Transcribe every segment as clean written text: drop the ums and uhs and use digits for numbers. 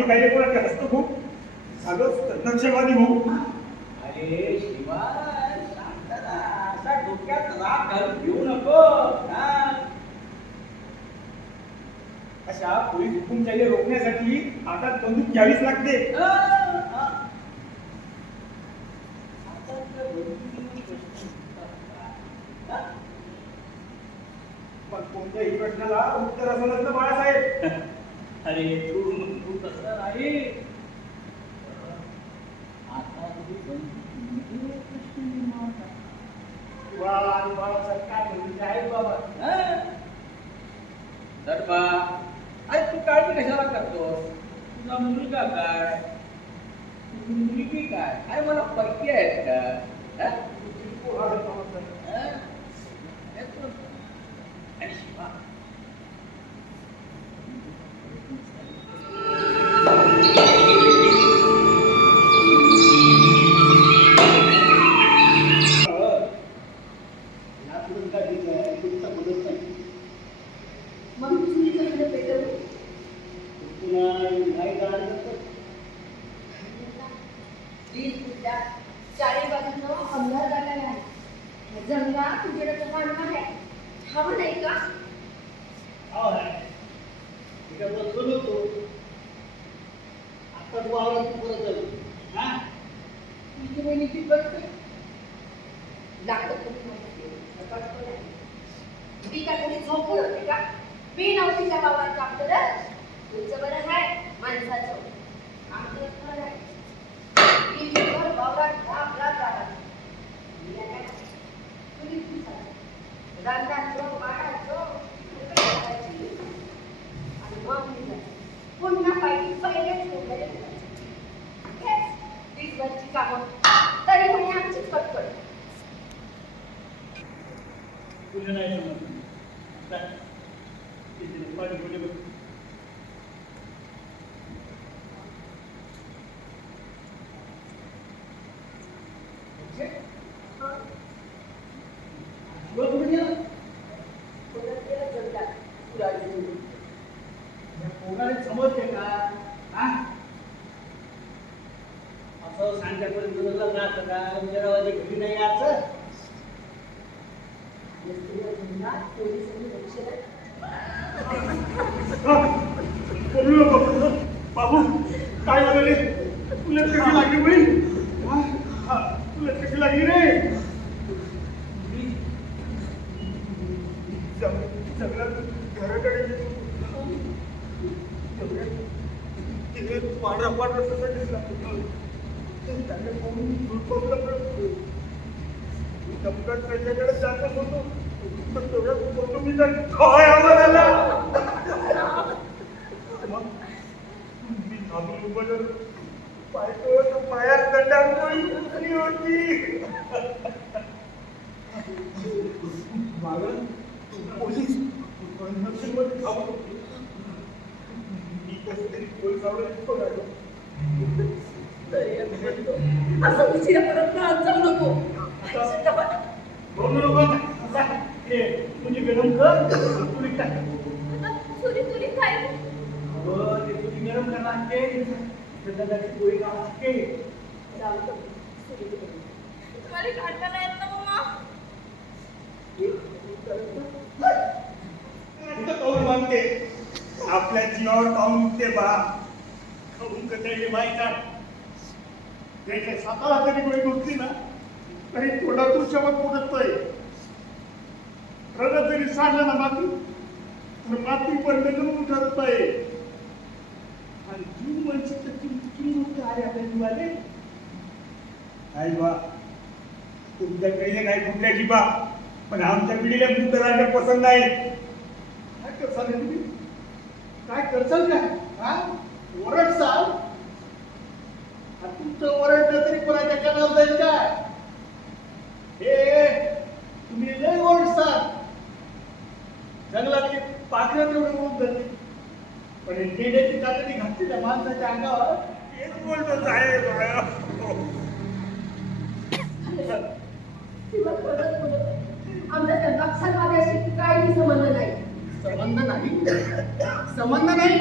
आम्ही काही कोणाचे हसतो खूप अगं नक्षवादी भाऊ. अरे शिवा शांत राहा. असा डोक्यात राग घालून घेऊ नको. अशा पोलीस हुकुमशाही रोखण्यासाठी हातात बंदूक घ्यावीच लागते. पण कोणत्याही प्रश्नाला उत्तर असं नसतं बाळासाहेब. अरे तू तसं नाही. आता आणि बाळासाहेब काय म्हणते आहेत बाबा. तर बा अरे तू काळजी कशाला करतोस. तुझा मुलगा काय तुझी मुलगी काय. अरे मला पैकी आहेत का. आणि शिवा समजते का. असं सांगण्यापर्यंत राहतं का उद्याची घरी नाही याचं. बोलू नको बाबू. काय झालं रे. तुला कशी लागली बाई. तुला कशी लागली रे. सगळं घराकडे पांढरा पांढरा तसं दिसला. त्याच्याकडे जातच होतो पण तेवढ्यात बोलतो मी तर काय आवाज आला. मी थांबून उभं पाहतो पायात दंडांगोळी घुसली होती. पोलीस मी कसतरी पोलिसावर आलो. असं उशिरा परत जाऊ नको. तुझी गरम कर तुरी टाक. तुरी काय ते तुझी गरम कर लागते. पोळी लागते. तुम्हाला काढताना येत ना मम्मा. कौन मानते आपल्या जीवावर पाहून ते बा खाऊन कधी माहिती त्याच्या स्वतःला तरी गोळी घुसली ना तरी तोंडातून शब्द फुटतोय. रगत जरी सांडलं ना माती तर माती पण उठत नाही. आणि जीव म्हणजे तर किती मोठं आहे आपल्या जीवाले. नाही बा तुमच्या पहिले नाही कुठल्या जीवा पण आमच्या पिढीला बुद्ध राहणं पसंत नाही. काय करसाल तुम्ही. काय करसाल काय. ओरडसाल तुमचं ओरडलं तरी कोणाच्या कानावर जाईल काय. हे तुम्ही लय ओरडसाल. जंगलातली पाखरं तेवढं ओळख जाते पण टेड्याची कातडी घातली त्या माणसाच्या अंगावर हेच बोलतो साहेब. आमच्या त्या नक्षलवाद्याशी काही संबंध नाही. संबंध नाही. संबंध नाही.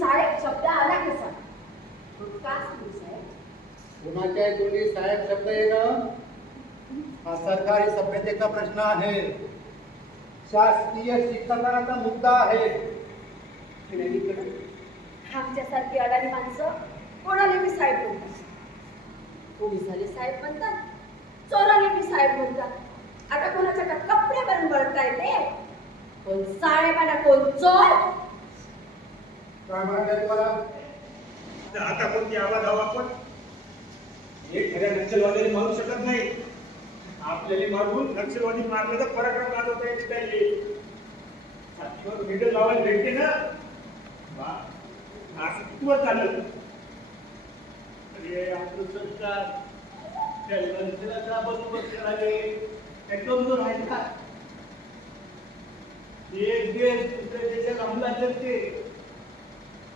साहेब शब्द आला कसा? का सुरू साहेब? कुणाच्या तोंडी साहेब शब्द येणं हा सरकारी सभ्यतेचा प्रश्न आहे. शासकीय शिक्षणाचा मुद्दा आहे. आमच्यासारखी अडाणी माणसं कोणाला मी साहेब म्हणतात, पोलिसाले साहेब म्हणतात, चोराले मी साहेब म्हणतात. आता कोणाच्या का कपडे भरून बळता येते, कोण साहेब आणि कोण चोर. काय म्हणाले तुम्हाला? आता कोणती आवाज हवा पण एक खऱ्या नक्षलवाद्याने मारू शकत नाही. आपल्याला मारून नक्षलवादी मारण्याचा पराक्रम गाजवता येते त्याले. छातीवर मेडल लावायला भेटते ना, वा असं कितीवर चाललं. अरे आपलं सरकार त्या नक्षलाचा बंदोबस्त करावे त्याच्यावर राहिला. एक देश दुसऱ्या देशात हमला करते,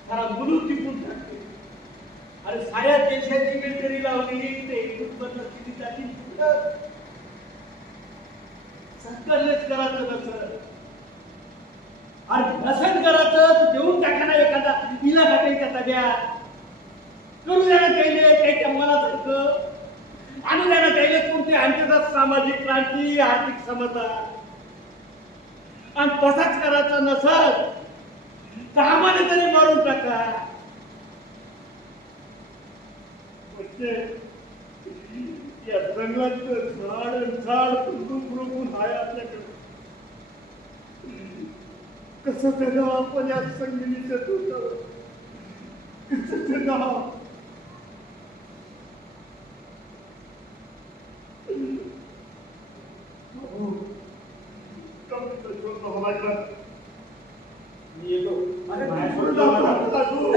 खरा मुलूक टिपून टाकते. अरे साऱ्या देशाची मिलिटरी लावली ते उत्पन्न किती जाती सरकारनेच करायचं नसलं. अरे नसन करायचं तर देऊन टाका ना एखादा इलाका त्यांच्या ताब्यात. करू द्या ना त्याने त्याच्या मनासारखं. आणू द्या ना त्याने कोणते आणतात सामाजिक क्रांती, आर्थिक समता. आणि तसाच करायचा नसल तर आम्हाला तरी मारून टाका. या जंगलाचं झाड फुलून आहे आपल्याकडे. कसं जगाव आपण या संगिनीच्या तोंडावर, कसं जगाव. मी येतो. अरे सोडून जातो.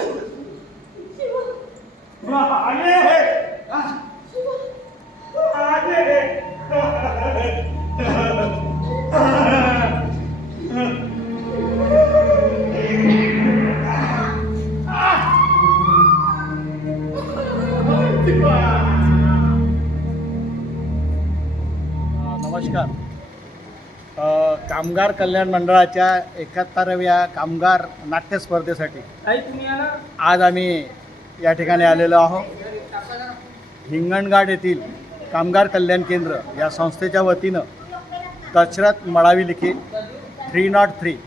नमस्कार. कामगार कल्याण मंडळाच्या 71व्या कामगार नाट्य स्पर्धेसाठी आज आम्ही या ठिकाणी आलेलो आहोत. हिंगणघाट येथील कामगार कल्याण केंद्र या संस्थेच्या वतीनं दशरथ मळावी लिखित 303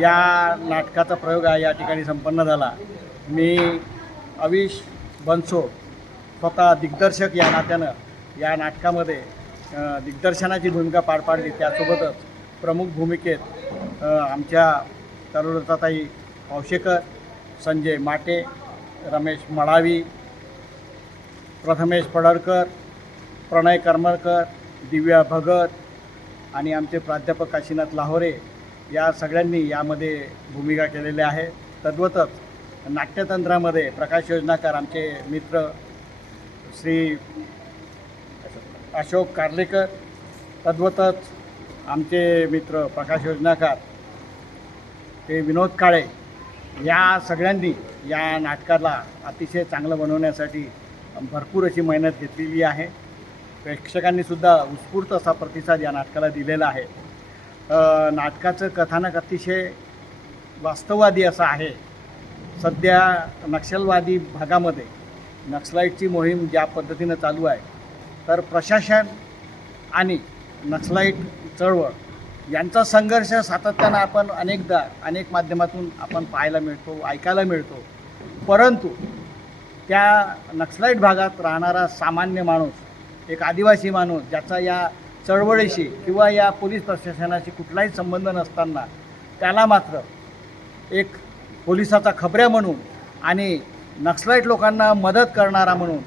या नाटकाचा प्रयोग या ठिकाणी संपन्न झाला. मी अविश बनसो स्वतः दिग्दर्शक या नात्यानं या नाटकामध्ये दिग्दर्शनाची भूमिका पार पाडली. त्यासोबतच प्रमुख भूमिकेत आमच्या तरुणताई पावशेकर, संजय माटे, रमेश मळावी, प्रथमेश पडळकर, प्रणय करमरकर, दिव्या भगत आणि आमचे प्राध्यापक काशीनाथ लाहोरे या सगळ्यांनी यामध्ये भूमिका केलेल्या आहे. तद्वतच नाट्यतंत्रामध्ये प्रकाश योजनाकार आमचे मित्र श्री अशोक कार्लेकर, तद्वतच आमचे मित्र प्रकाश योजनाकार ते विनोद काळे या सगळ्यांनी या नाटकाला अतिशय चांगलं बनवण्यासाठी भरपूर अशी मेहनत घेतलेली आहे. प्रेक्षकांनीसुद्धा उत्स्फूर्त असा प्रतिसाद या नाटकाला दिलेला आहे. नाटकाचं कथानक अतिशय वास्तववादी असं आहे. सध्या नक्षलवादी भागामध्ये नक्सलाईटची मोहीम ज्या पद्धतीनं चालू आहे, तर प्रशासन आणि नक्सलाईट चळवळ यांचा संघर्ष सातत्यानं आपण अनेकदा अनेक माध्यमातून आपण पाहायला मिळतो, ऐकायला मिळतो. परंतु त्या नक्सलाईट भागात राहणारा सामान्य माणूस, एक आदिवासी माणूस ज्याचा या चळवळीशी किंवा या पोलीस प्रशासनाशी कुठलाही संबंध नसताना त्याला मात्र एक पोलिसाचा खबऱ्या म्हणून आणि नक्सलाईट लोकांना मदत करणारा म्हणून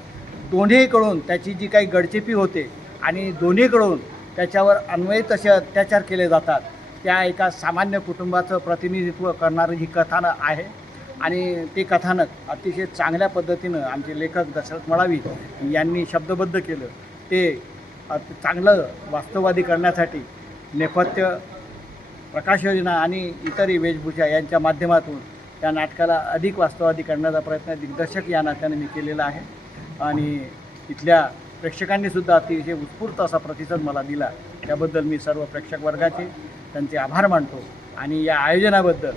दोन्हीकडून त्याची जी काही गडचेपी होते आणि दोन्हीकडून त्याच्यावर अन्वयी तसे अत्याचार केले जातात, त्या एका सामान्य कुटुंबाचं प्रतिनिधित्व करणारं ही कथानक आहे. आणि ते कथानक अतिशय चांगल्या पद्धतीनं आमचे लेखक दशरथ मळावी यांनी शब्दबद्ध केलं. ते चांगलं वास्तववादी करण्यासाठी नेपथ्य, प्रकाश योजना आणि इतरही वेशभूषा यांच्या माध्यमातून त्या नाटकाला अधिक वास्तववादी करण्याचा प्रयत्न दिग्दर्शक या नात्याने मी केलेला आहे. आणि इथल्या प्रेक्षकांनीसुद्धा अतिशय उत्स्फूर्त असा प्रतिसाद मला दिला. त्याबद्दल मी सर्व प्रेक्षक वर्गाचे त्यांचे आभार मानतो आणि या आयोजनाबद्दल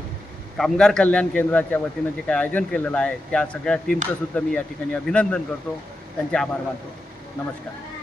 कामगार कल्याण केंद्राच्या वतीनं जे काही आयोजन केलेलं आहे त्या सगळ्या टीमचं सुद्धा मी या ठिकाणी अभिनंदन करतो, त्यांचे आभार मानतो. नमस्कार.